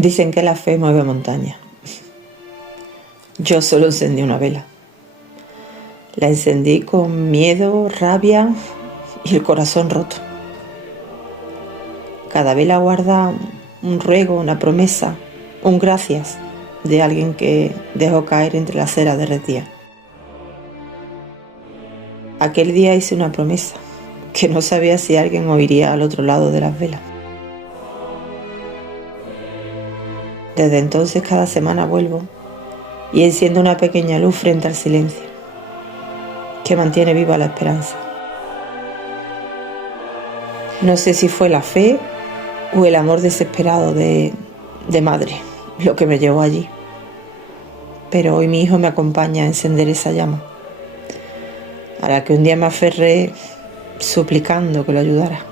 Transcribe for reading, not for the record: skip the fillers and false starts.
Dicen que la fe mueve montañas. Yo solo encendí una vela. La encendí con miedo, rabia y el corazón roto. Cada vela guarda un ruego, una promesa, un gracias de alguien que dejó caer entre la cera derretida. Aquel día hice una promesa, que no sabía si alguien oiría al otro lado de las velas. Desde entonces cada semana vuelvo y enciendo una pequeña luz frente al silencio, que mantiene viva la esperanza. No sé si fue la fe o el amor desesperado de madre lo que me llevó allí, pero hoy mi hijo me acompaña a encender esa llama, a la que un día me aferré suplicando que lo ayudara.